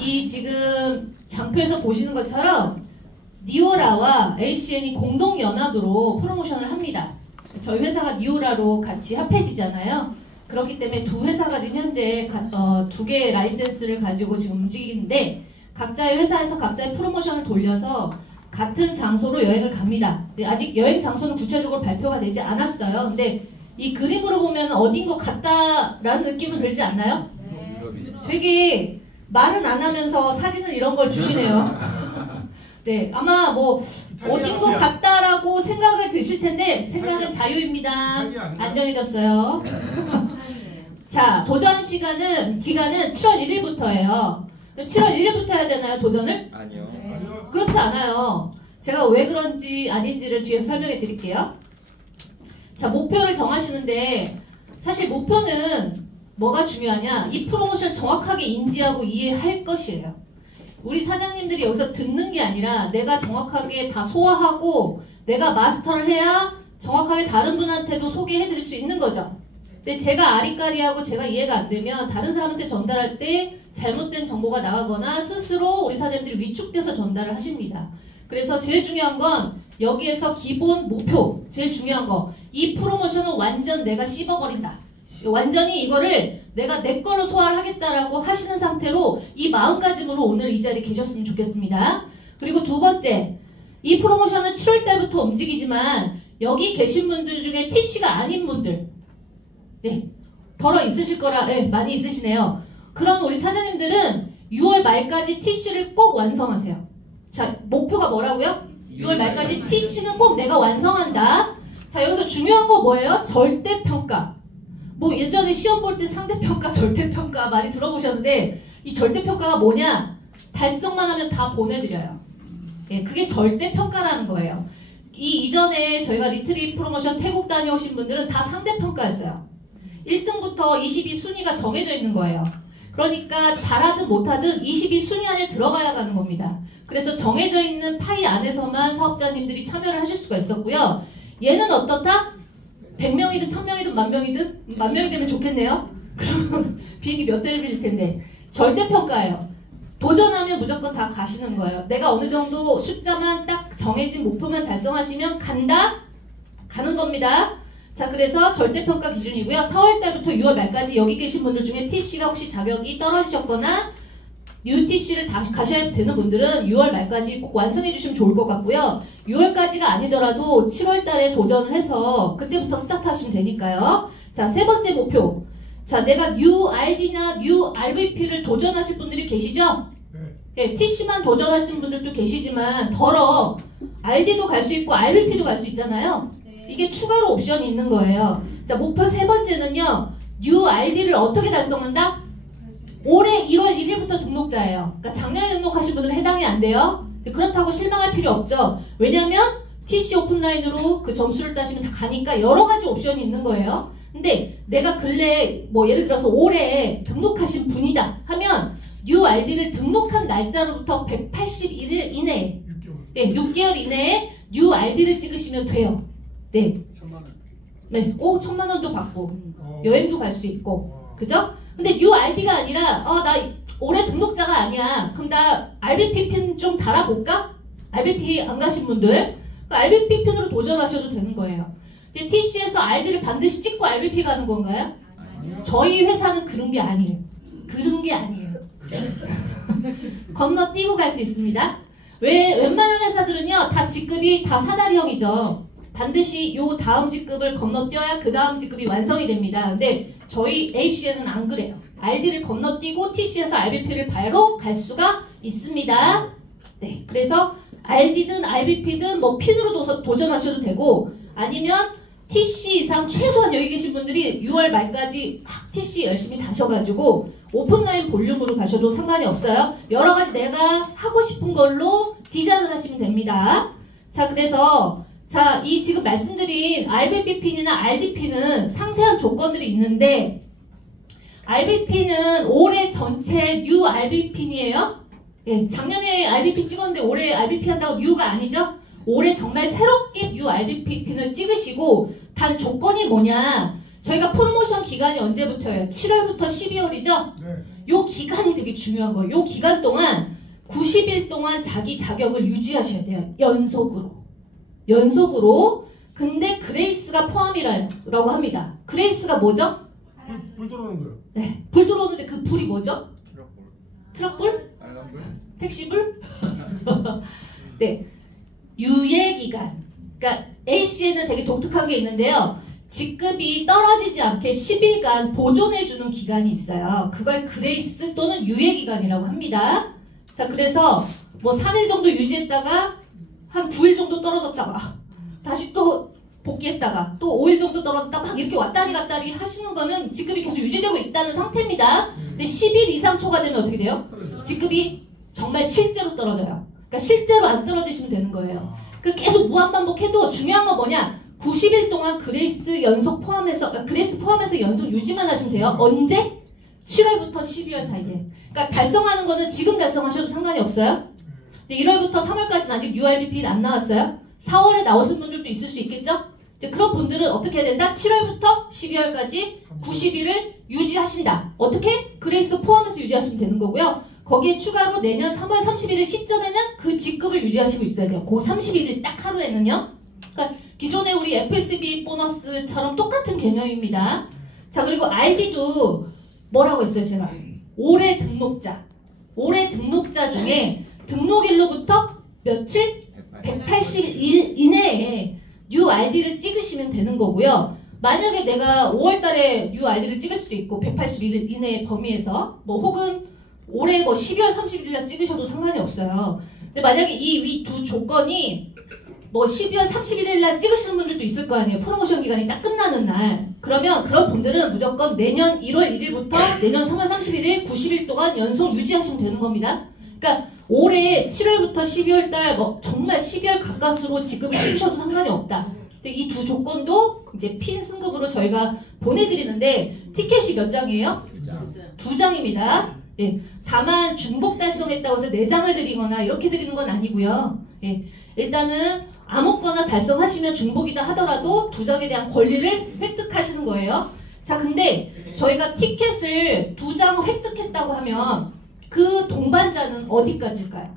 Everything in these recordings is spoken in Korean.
이 지금 장표에서 보시는 것처럼 니오라와 ACN이 공동연합으로 프로모션을 합니다. 저희 회사가 니오라로 같이 합해지잖아요. 그렇기 때문에 두 회사가 지금 현재 두 개의 라이센스를 가지고 지금 움직이는데 각자의 회사에서 각자의 프로모션을 돌려서 같은 장소로 여행을 갑니다. 아직 여행 장소는 구체적으로 발표가 되지 않았어요. 근데 이 그림으로 보면 어딘 것 같다라는 느낌은 들지 않나요? 되게 말은 안 하면서 사진을 이런 걸 주시네요. 네, 아마 뭐 어딘 것 같다라고 생각을 드실 텐데 생각은 자유입니다. 안정해졌어요. 자, 도전 기간은 7월 1일부터예요. 7월 1일부터 해야 되나요, 도전을? 아니요. 그렇지 않아요. 제가 왜 그런지 아닌지를 뒤에서 설명해 드릴게요. 자, 목표를 정하시는데 사실 목표는 뭐가 중요하냐? 이 프로모션 정확하게 인지하고 이해할 것이에요. 우리 사장님들이 여기서 듣는 게 아니라 내가 정확하게 다 소화하고 내가 마스터를 해야 정확하게 다른 분한테도 소개해 드릴 수 있는 거죠. 근데 제가 아리까리하고 제가 이해가 안 되면 다른 사람한테 전달할 때 잘못된 정보가 나가거나 스스로 우리 사장님들이 위축돼서 전달을 하십니다. 그래서 제일 중요한 건 여기에서 기본 목표, 제일 중요한 거, 이 프로모션은 완전 내가 씹어버린다. 완전히 이거를 내가 내 걸로 소화를 하겠다라고 하시는 상태로 이 마음가짐으로 오늘 이 자리에 계셨으면 좋겠습니다. 그리고 두 번째, 이 프로모션은 7월 달부터 움직이지만 여기 계신 분들 중에 TC가 아닌 분들, 네, 덜어 있으실 거라, 네, 많이 있으시네요. 그런 우리 사장님들은 6월 말까지 TC를 꼭 완성하세요. 자, 목표가 뭐라고요? 6월 말까지 TC는 꼭 내가 완성한다. 자, 여기서 중요한 거 뭐예요? 절대평가. 뭐 예전에 시험 볼 때 상대평가, 절대평가 많이 들어보셨는데 이 절대평가가 뭐냐? 달성만 하면 다 보내드려요. 예, 그게 절대평가라는 거예요. 이 이전에 저희가 리트릿 프로모션 태국 다녀오신 분들은 다 상대평가였어요. 1등부터 22 순위가 정해져 있는 거예요. 그러니까 잘하든 못하든 22 순위 안에 들어가야 가는 겁니다. 그래서 정해져 있는 파이 안에서만 사업자님들이 참여를 하실 수가 있었고요. 얘는 어떻다? 100명이든 1000명이든 10,000명이든 10,000명이 되면 좋겠네요. 그러면 비행기 몇 대를 빌릴 텐데 절대평가예요. 도전하면 무조건 다 가시는 거예요. 내가 어느 정도 숫자만 딱 정해진 목표만 달성하시면 간다? 가는 겁니다. 자, 그래서 절대평가 기준이고요. 4월달부터 6월 말까지 여기 계신 분들 중에 TC가 혹시 자격이 떨어지셨거나 UTC를 다시 가셔야 되는 분들은 6월 말까지 꼭 완성해 주시면 좋을 것 같고요. 6월까지가 아니더라도 7월 달에 도전을 해서 그때부터 스타트 하시면 되니까요. 자, 세 번째 목표. 자, 내가 URD나 URVP를 도전하실 분들이 계시죠? 네, TC만 도전하시는 분들도 계시지만 덜어 RD도 갈 수 있고 RVP도 갈 수 있잖아요. 이게 추가로 옵션이 있는 거예요. 자, 목표 세 번째는요. URD를 어떻게 달성한다? 올해 1월 1일부터 등록자예요. 그러니까 작년에 등록하신 분들은 해당이 안 돼요. 그렇다고 실망할 필요 없죠. 왜냐면 TC 오픈라인으로 그 점수를 따시면 다 가니까 여러 가지 옵션이 있는 거예요. 근데 내가 근래 뭐 예를 들어서 올해 등록하신 분이다 하면 URD를 등록한 날짜로부터 181일 이내에 6개월. 네, 6개월 이내에 URD를 찍으시면 돼요. 네. 1,000만 원. 네. 1,000만 원도 받고 여행도 갈 수 있고. 그죠? 근데 URD가 아니라 나 올해 등록자가 아니야. 그럼 나 RVP 핀 좀 달아볼까? RVP 안 가신 분들 RVP 핀으로 도전하셔도 되는 거예요. 근데 TC에서 RD를 반드시 찍고 RVP 가는 건가요? 아니요. 저희 회사는 그런 게 아니에요. 그런 게 아니에요. 건너뛰고 갈 수 있습니다. 웬만한 회사들은요 다 직급이 다 사다리형이죠. 반드시 요 다음 직급을 건너뛰어야 그 다음 직급이 완성이 됩니다. 근데 저희 ACN은 안 그래요. RD를 건너뛰고 TC에서 RVP를 바로 갈 수가 있습니다. 네, 그래서 RD든 RVP든 뭐 핀으로 도전하셔도 되고 아니면 TC 이상 최소한 여기 계신 분들이 6월 말까지 TC 열심히 다셔가지고 오픈라인 볼륨으로 가셔도 상관이 없어요. 여러 가지 내가 하고 싶은 걸로 디자인을 하시면 됩니다. 자, 그래서 자, 이 지금 말씀드린 RVP 핀이나 RD 핀은 상세한 조건들이 있는데 RVP는 올해 전체 뉴 RVP 핀이에요. 예, 작년에 RVP 찍었는데 올해 RVP 한다고 뉴가 아니죠? 올해 정말 새롭게 뉴 RVP 핀을 찍으시고 단 조건이 뭐냐? 저희가 프로모션 기간이 언제부터예요? 7월부터 12월이죠? 네. 요 기간이 되게 중요한 거예요. 요 기간 동안 90일 동안 자기 자격을 유지하셔야 돼요. 연속으로. 근데 그레이스가 포함이라고 합니다. 그레이스가 뭐죠? 불 들어오는 거요. 네, 불 들어오는데 그 불이 뭐죠? 트럭불? 빨간불? 택시불? 네, 유예기간. 그러니까 A씨에는 되게 독특한 게 있는데요. 직급이 떨어지지 않게 10일간 보존해주는 기간이 있어요. 그걸 그레이스 또는 유예기간이라고 합니다. 자, 그래서 뭐 3일 정도 유지했다가 한 9일 정도 떨어졌다가 다시 또 복귀했다가 또 5일 정도 떨어졌다가 막 이렇게 왔다리 갔다리 하시는 거는 직급이 계속 유지되고 있다는 상태입니다. 근데 10일 이상 초과되면 어떻게 돼요? 직급이 정말 실제로 떨어져요. 그러니까 실제로 안 떨어지시면 되는 거예요. 그 계속 무한반복해도 중요한 건 뭐냐? 90일 동안 그레이스 연속 포함해서 그레이스 포함해서 연속 유지만 하시면 돼요. 언제? 7월부터 12월 사이에. 그러니까 달성하는 거는 지금 달성하셔도 상관이 없어요. 근데 1월부터 3월까지는 아직 URBP 안 나왔어요. 4월에 나오신 분들도 있을 수 있겠죠? 이제 그런 분들은 어떻게 해야 된다? 7월부터 12월까지 90일을 유지하신다. 어떻게? 그레이스 포함해서 유지하시면 되는 거고요. 거기에 추가로 내년 3월 31일 시점에는 그 직급을 유지하시고 있어야 돼요. 그 31일 딱 하루에는요. 그러니까 기존의 우리 FSB 보너스처럼 똑같은 개념입니다. 자, 그리고 ID도 뭐라고 했어요, 제가? 올해 등록자 중에 등록일로부터 며칠? 180일 이내에 new ID를 찍으시면 되는 거고요. 만약에 내가 5월달에 new ID를 찍을 수도 있고 180일 이내의 범위에서 뭐 혹은 올해 뭐 12월 31일날 찍으셔도 상관이 없어요. 근데 만약에 이 위 두 조건이 뭐 12월 31일날 찍으시는 분들도 있을 거 아니에요. 프로모션 기간이 딱 끝나는 날. 그러면 그런 분들은 무조건 내년 1월 1일부터 내년 3월 31일 90일 동안 연속 유지하시면 되는 겁니다. 그러니까 올해 7월부터 12월달 뭐 정말 12월 가까스로 지급을 찍으셔도 상관이 없다. 근데 이 두 조건도 이제 핀 승급으로 저희가 보내드리는데 티켓이 몇 장이에요? 2장입니다. 예, 다만 중복 달성했다고 해서 4장을 드리거나 이렇게 드리는 건 아니고요. 예, 일단은 아무거나 달성하시면 중복이다 하더라도 2장에 대한 권리를 획득하시는 거예요. 자, 근데 저희가 티켓을 2장 획득했다고 하면 그 동반자는 어디까지일까요?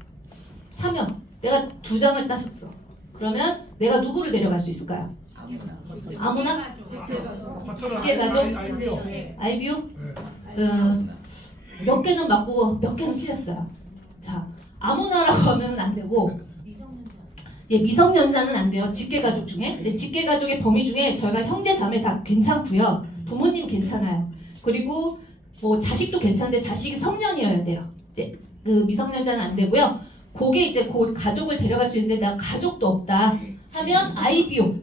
참여. 내가 2장을 따셨어. 그러면 내가 누구를 데려갈 수 있을까요? 아무나? 직계가족? IBO? 몇 개는 맞고 몇 개는 틀렸어요. 자, 아무나라고 하면 안 되고 예, 미성년자는 안 돼요. 직계가족 중에. 근데 직계가족의 범위 중에 저희가 형제 자매 다 괜찮고요. 부모님 괜찮아요. 그리고 뭐 자식도 괜찮은데 자식이 성년이어야 돼요. 이제 그 미성년자는 안 되고요. 그게 이제 그 가족을 데려갈 수 있는데 나 가족도 없다 하면 IBO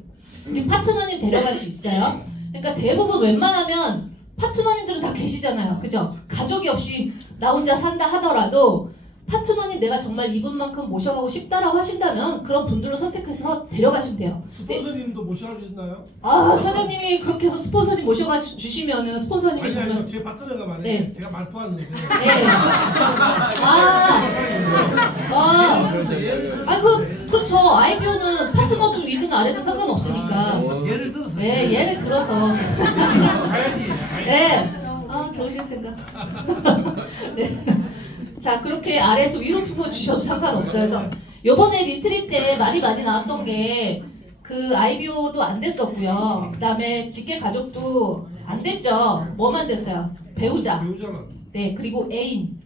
우리 파트너님 데려갈 수 있어요. 그러니까 대부분 웬만하면 파트너님들은 다 계시잖아요. 그죠? 가족이 없이 나 혼자 산다 하더라도 파트너님 내가 정말 이분만큼 모셔가고 싶다라고 하신다면 그런 분들로 선택해서 데려가시면 돼요. 스폰서님도 모셔주시나요? 아, 사장님이 그렇게 해서 스폰서님 모셔가 주시면은 스폰서님이 아니요, 제 파트너가 말해. 네. 제가 말도 왔는데. 네. 그렇죠. IBO는 파트너도 위든 아래든 상관없으니까. 예를 들어서. 네, 예를 들어서. 네. 아, 좋으실 생각. 네. 자, 그렇게 아래에서 위로 품어주셔도 상관없어요. 그래서 요번에 리트릿 때 말이 많이 나왔던 게 그 IBO도 안 됐었고요. 그 다음에 직계가족도 안 됐죠. 뭐만 됐어요? 배우자. 배우자만. 네, 그리고 애인.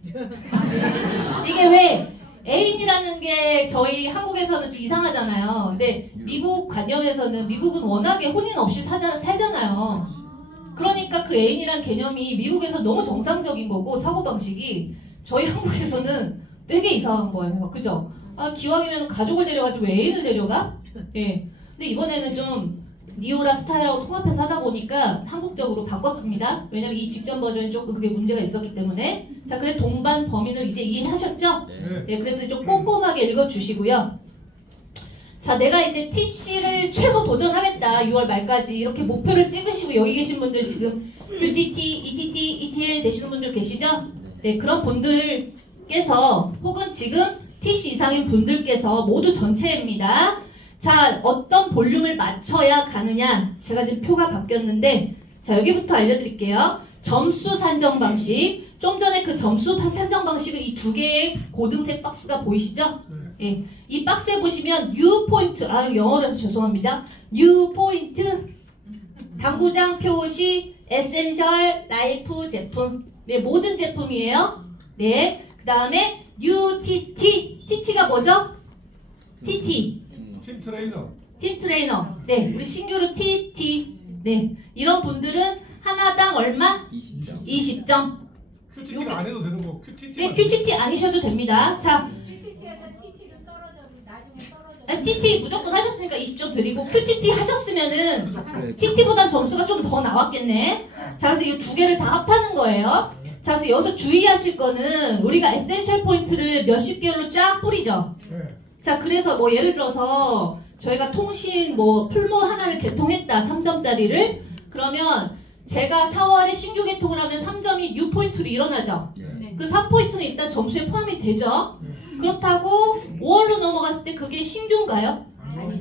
이게 왜 애인이라는 게 저희 한국에서는 좀 이상하잖아요. 근데 미국 관념에서는 미국은 워낙에 혼인 없이 살잖아요. 그러니까 그 애인이란 개념이 미국에서 너무 정상적인 거고 사고방식이 저희 한국에서는 되게 이상한 거예요. 그죠? 아, 기왕이면 가족을 데려가지 왜 애인을 데려가? 예. 근데 이번에는 좀 니오라 스타일하고 통합해서 하다 보니까 한국적으로 바꿨습니다. 왜냐면 이 직전 버전이 조금 그게 문제가 있었기 때문에. 자, 그래서 동반 범인을 이제 이해하셨죠? 네. 그래서 좀 꼼꼼하게 읽어주시고요. 자, 내가 이제 TC를 최소 도전하겠다. 6월 말까지 이렇게 목표를 찍으시고 여기 계신 분들 지금 QTT, ETT, ETL 되시는 분들 계시죠? 네, 그런 분들께서 혹은 지금 TC 이상인 분들께서 모두 전체입니다. 자, 어떤 볼륨을 맞춰야 가느냐? 제가 지금 표가 바뀌었는데 자, 여기부터 알려드릴게요. 점수 산정 방식. 좀 전에 그 점수 산정 방식은 이 두 개의 고등색 박스가 보이시죠? 네. 예. 이 박스에 보시면 U 포인트, 영어로 해서 죄송합니다. U 포인트, 당구장, 표시, 에센셜, 라이프 제품. 네, 모든 제품이에요. 네. 그 다음에 UTT. TT가 뭐죠? TT. 팀 트레이너. 팀 트레이너. 네. 우리 신규로 TT. 네. 이런 분들은 하나당 얼마? 20점. 20점. QTT가 안 해도 되는 거. QTT. 네, QTT 아니셔도 됩니다. 자, QTT에서 TT로 나중에 떨어져. TT 무조건 하셨으니까 20점 드리고 QTT 하셨으면은 네. TT보단 점수가 좀 더 나왔겠네. 자, 그래서 이 두 개를 다 합하는 거예요. 자, 그래서 여기서 주의하실 거는 우리가 에센셜 포인트를 몇십 개월로 쫙 뿌리죠. 네. 자, 그래서 뭐 예를 들어서 저희가 통신 뭐 풀모 하나를 개통했다. 3점짜리를. 그러면 제가 4월에 신규 개통을 하면 3점이 U 포인트로 일어나죠. 네. 그 4포인트는 일단 점수에 포함이 되죠. 그렇다고 5월로 넘어갔을 때 그게 신규인가요?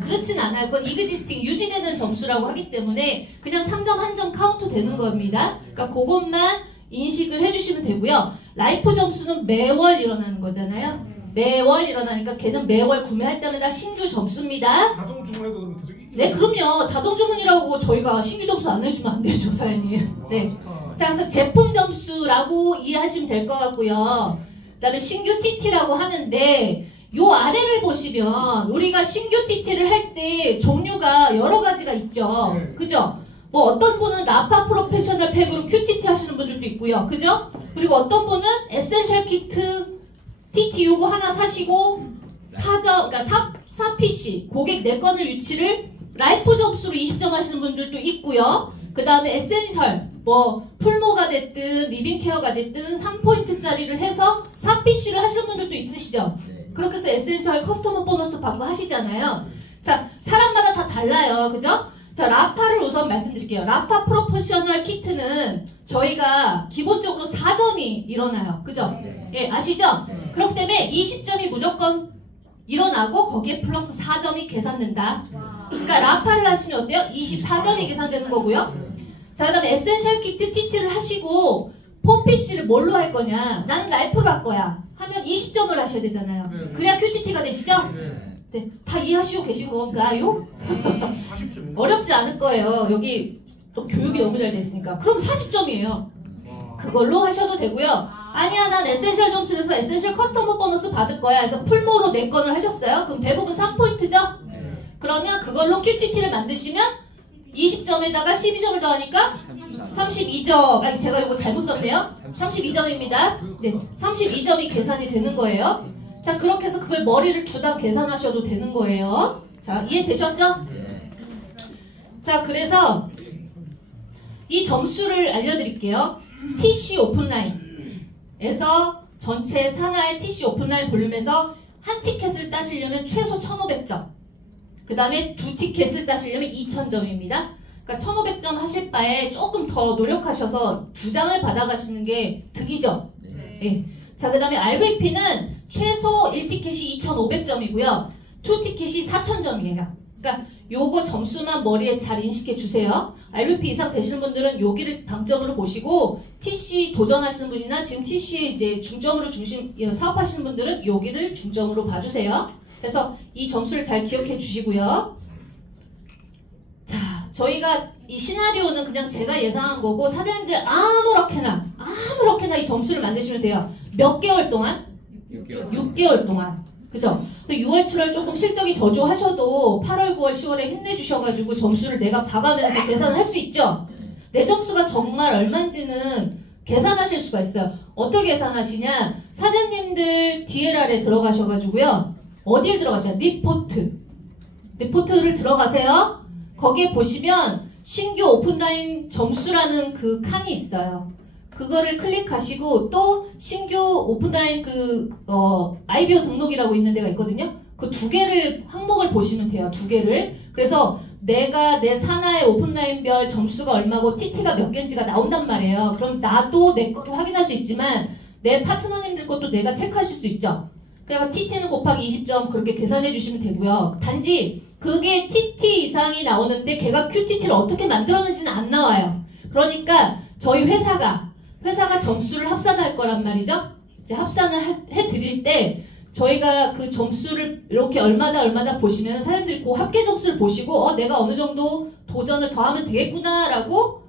그렇진 않아요. 그건 이그지스팅 유지되는 점수라고 하기 때문에 그냥 3점 한 점 카운트 되는 겁니다. 그러니까 그것만 인식을 해주시면 되고요. 라이프 점수는 매월 일어나는 거잖아요. 매월 일어나니까 걔는 매월 구매할 때마다 신규 점수입니다. 자동 주문해도 그럼 계속 이기는 네, 거예요? 그럼요. 자동 주문이라고 저희가 신규 점수 안 해주면 안 되죠, 사장님. 네. 아, 자, 그래서 제품 점수라고 이해하시면 될 것 같고요. 그 다음에 신규 TT라고 하는데 요 아래를 보시면 우리가 신규 TT를 할 때 종류가 여러 가지가 있죠. 네. 그죠? 뭐 어떤 분은 라파 프로페셔널 팩으로 QTT 하시는 분들도 있고요. 그죠? 그리고 어떤 분은 에센셜 키트 TT 요거 하나 사시고 4점, 그러니까 4PC 고객 4건을 유치를 라이프 점수로 20점 하시는 분들도 있고요. 그 다음에 에센셜 뭐 풀모가 됐든 리빙케어가 됐든 3포인트짜리를 해서 4PC를 하시는 분들도 있으시죠. 그렇게 해서 에센셜 커스터머 보너스 받고 하시잖아요. 자, 사람마다 다 달라요. 그죠? 자, 라파를 우선 말씀드릴게요. 라파 프로페셔널 키트는 저희가 기본적으로 4점이 일어나요. 그죠? 예, 아시죠? 그렇기 때문에 20점이 무조건 일어나고 거기에 플러스 4점이 계산된다. 그러니까 라파를 하시면 어때요? 24점이 계산되는 거고요. 자, 그 다음에 에센셜 키트 TT를 하시고 4PC를 뭘로 할 거냐? 나는 라이프로 할 거야. 하면 20점을 하셔야 되잖아요. 그래야 QTT가 되시죠? 네, 다 이해하시고 계신 건가요? 40점이요? 어렵지 않을 거예요. 여기 또 교육이 너무 잘 됐으니까. 그럼 40점이에요. 그걸로 하셔도 되고요. 아니야, 난 에센셜 점수를 해서 에센셜 커스터머 보너스 받을 거야. 해서 풀모로 4건을 하셨어요. 그럼 대부분 3포인트죠? 그러면 그걸로 QTT를 만드시면 20점에다가 12점을 더하니까 32점. 아니, 제가 이거 잘못 썼네요. 32점입니다. 네, 32점이 계산이 되는 거예요. 자, 그렇게 해서 그걸 머리를 두다 계산하셔도 되는 거예요. 자, 이해되셨죠? 자, 그래서 이 점수를 알려드릴게요. TC 오픈라인에서 전체 산하의 TC 오픈라인 볼륨에서 한 티켓을 따시려면 최소 1500점. 그 다음에 2티켓을 따시려면 2000점입니다. 그러니까 1500점 하실 바에 조금 더 노력하셔서 2장을 받아가시는 게 득이죠. 네. 자, 그 다음에 RVP는 최소 1티켓이 2500점이고요. 2티켓이 4000점이에요. 그러니까 요거 점수만 머리에 잘 인식해 주세요. RVP 이상 되시는 분들은 여기를 방점으로 보시고 TC 도전하시는 분이나 지금 TC에 이제 중점으로 사업하시는 분들은 여기를 중점으로 봐주세요. 그래서 이 점수를 잘 기억해 주시고요. 자, 저희가 이 시나리오는 그냥 제가 예상한 거고 사장님들 아무렇게나 이 점수를 만드시면 돼요. 몇 개월 동안? 6개월 동안. 그죠? 6월, 7월 조금 실적이 저조하셔도 8월, 9월, 10월에 힘내주셔가지고 점수를 내가 봐가면서 계산을 할 수 있죠? 내 점수가 정말 얼마인지는 계산하실 수가 있어요. 어떻게 계산하시냐? 사장님들 DLR에 들어가셔가지고요. 어디에 들어가세요? 리포트를 들어가세요. 거기에 보시면 신규 오픈라인 점수라는 그 칸이 있어요. 그거를 클릭하시고 또 신규 오픈라인 IBO 등록이라고 있는 데가 있거든요. 그 2개를 항목을 보시면 돼요. 2개를. 그래서 내가 내 산하의 오픈라인별 점수가 얼마고 TT가 몇 개인지가 나온단 말이에요. 그럼 나도 내 것도 확인할 수 있지만 내 파트너님들 것도 내가 체크하실 수 있죠. 그러니까 TT는 곱하기 20점 그렇게 계산해 주시면 되고요. 단지 그게 TT 이상이 나오는데 걔가 QTT를 어떻게 만들었는지는 안 나와요. 그러니까 저희 회사가 회사가 점수를 합산할 거란 말이죠. 이제 합산을 해드릴 때 저희가 그 점수를 이렇게 얼마다 보시면 사람들이 그 합계 점수를 보시고 내가 어느 정도 도전을 더 하면 되겠구나라고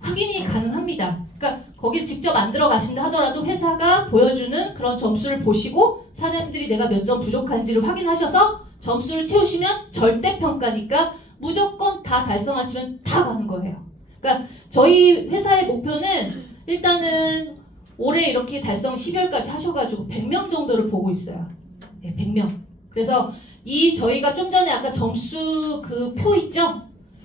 확인이 가능합니다. 그러니까 거기 직접 안 들어가신다 하더라도 회사가 보여주는 그런 점수를 보시고 사장님들이 내가 몇 점 부족한지를 확인하셔서 점수를 채우시면 절대평가니까 무조건 다 달성하시면 다 가는 거예요. 그러니까 저희 회사의 목표는 일단은 올해 이렇게 달성 12월까지 하셔가지고 100명 정도를 보고 있어요. 네, 100명. 그래서 저희가 좀 전에 아까 점수 그 표 있죠?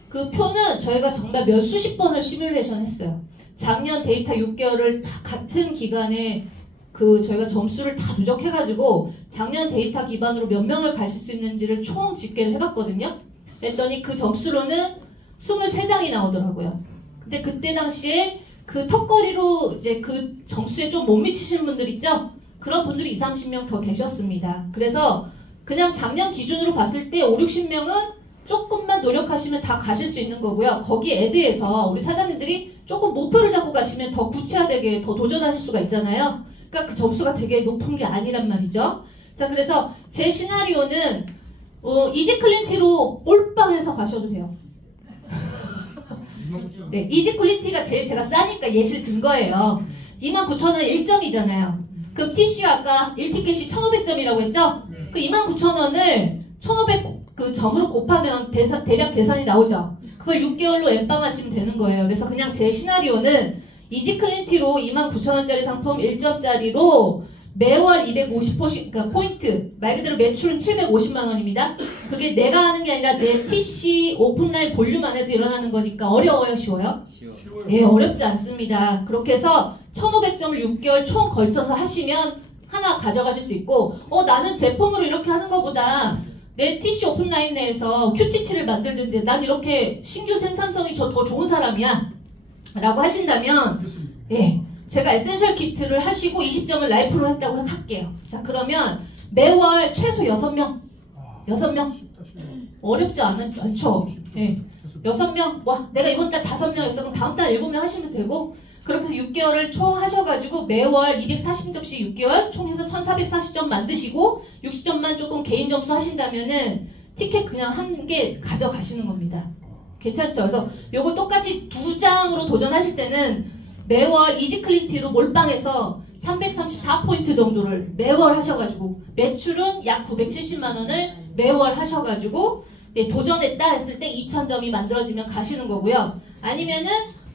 그 표는 저희가 정말 몇 수십 번을 시뮬레이션 했어요. 작년 데이터 6개월을 다 같은 기간에 저희가 점수를 다 누적해가지고 작년 데이터 기반으로 몇 명을 가실 수 있는지를 총 집계를 해봤거든요. 그랬더니 그 점수로는 23장이 나오더라고요. 근데 그때 당시에 그 턱걸이로 이제 그 점수에 좀 못 미치시는 분들 있죠? 그런 분들이 20, 30명 더 계셨습니다. 그래서 그냥 작년 기준으로 봤을 때 5, 60명은 조금만 노력하시면 다 가실 수 있는 거고요. 거기에 대해서 우리 사장님들이 조금 목표를 잡고 가시면 더 구체화되게 더 도전하실 수가 있잖아요. 그러니까 그 점수가 되게 높은 게 아니란 말이죠. 자, 그래서 제 시나리오는 이지클린티로 몰빵해서 가셔도 돼요. 네, 이지클린티가 제가 싸니까 예시를 든 거예요. 29,000원 1점이잖아요. 그럼 TC가 아까 1티켓이 1,500점이라고 했죠? 그 29,000원을 1,500 그 점으로 곱하면 대략 계산이 나오죠. 그걸 6개월로 엠빵 하시면 되는 거예요. 그래서 그냥 제 시나리오는 이지클린티로 29,000원짜리 상품 1점짜리로 매월 250% 그러니까 포인트, 말 그대로 매출은 750만 원입니다. 그게 내가 하는 게 아니라 내 TC 오픈라인 볼륨 안에서 일어나는 거니까 어려워요, 쉬워요? 쉬워요. 예, 어렵지 않습니다. 그렇게 해서 1,500점을 6개월 총 걸쳐서 하시면 하나 가져가실 수 있고 나는 제품으로 이렇게 하는 것보다 내 TC 오픈라인 내에서 QTT를 만들는데 난 이렇게 신규 생산성이 더 좋은 사람이야 라고 하신다면 예, 제가 에센셜 키트를 하시고 20점을 라이프로 했다고 할게요. 자, 그러면 매월 최소 6명 6명 어렵지 않죠? 예, 6명 와 내가 이번 달 5명 했어. 그럼 다음 달 7명 하시면 되고 그렇게 해서 6개월을 총 하셔가지고 매월 240점씩 6개월 총 해서 1440점 만드시고 60점만 조금 개인 점수 하신다면은 티켓 그냥 한 개 가져가시는 겁니다. 괜찮죠? 그래서 요거 똑같이 2장으로 도전하실 때는 매월 이지클린티로 몰빵해서 334포인트 정도를 매월 하셔가지고 매출은 약 970만 원을 매월 하셔가지고 도전했다 했을 때 2000점이 만들어지면 가시는 거고요. 아니면은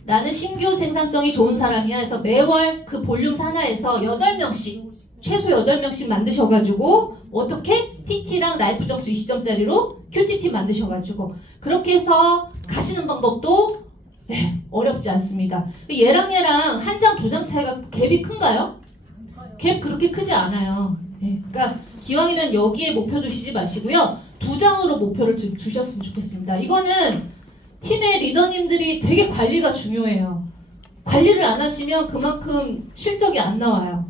나는 신규 생산성이 좋은 사람이야 해서 매월 그 볼륨 산하에서 8명씩 최소 8명씩 만드셔가지고 어떻게? TT랑 라이프 점수 20점짜리로 QTT 만드셔가지고 그렇게 해서 가시는 방법도 어렵지 않습니다. 얘랑 한 장, 2장 차이가 갭이 큰가요? 갭 그렇게 크지 않아요. 그러니까 기왕이면 여기에 목표 두시지 마시고요. 2장으로 목표를 주셨으면 좋겠습니다. 이거는 팀의 리더님들이 되게 관리가 중요해요. 관리를 안 하시면 그만큼 실적이 안 나와요.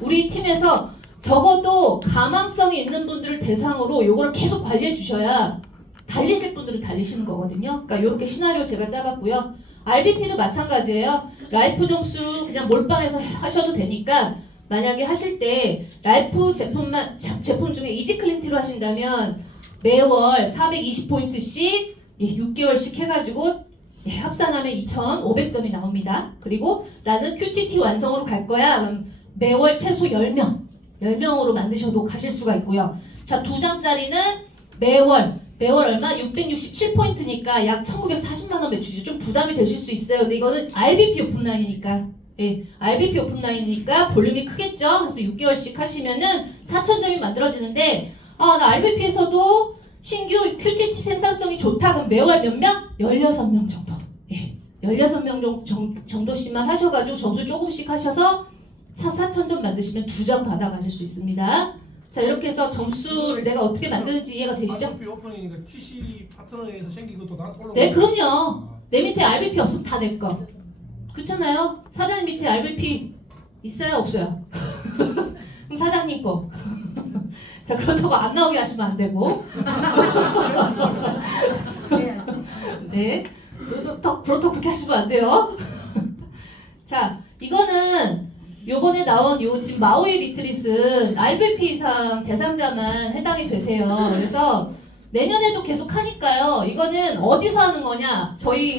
우리 팀에서 적어도 가망성이 있는 분들을 대상으로 이걸 계속 관리해 주셔야 달리실 분들은 달리시는 거거든요. 그러니까 이렇게 시나리오 제가 짜봤고요. RBP도 마찬가지예요. 라이프 점수로 그냥 몰빵해서 하셔도 되니까 만약에 하실 때 라이프 제품 중에 이지클린티로 하신다면 매월 420포인트씩 6개월씩 해가지고 합산하면 2,500점이 나옵니다. 그리고 나는 QTT 완성으로 갈 거야. 그럼 매월 최소 10명으로 만드셔도 가실 수가 있고요. 자, 2장짜리는 매월 얼마? 667포인트니까 약 1,940만원 매출이죠. 좀 부담이 되실 수 있어요. 근데 이거는 RBP 오픈라인이니까 RBP 오픈라인이니까 볼륨이 크겠죠. 그래서 6개월씩 하시면은 4,000점이 만들어지는데 나 RBP에서도 신규 QTT 생산성이 좋다. 그럼 매월 몇 명? 16명 정도. 16명 정도씩만 하셔가지고 점수 조금씩 하셔서 4,000점 만드시면 2장 받아가실 수 있습니다. 자, 이렇게 해서 점수를 내가 어떻게 만드는지 이해가 되시죠? RBP 오픈이니까 TC 파트너에서 생긴 것도 나한테 올라오고. 네, 그럼요. 내 밑에 RBP 없으면 다 내 거. 그렇잖아요. 사장님 밑에 RBP 있어요? 없어요? 그럼 사장님 거. 자, 그렇다고 안 나오게 하시면 안 되고. 네. 그렇다고 그렇게 하시면 안 돼요. 자, 이거는 요번에 나온 요 지금 마우이 리트릿은 RBP상 대상자만 해당이 되세요. 그래서 내년에도 계속 하니까요. 이거는 어디서 하는 거냐? 저희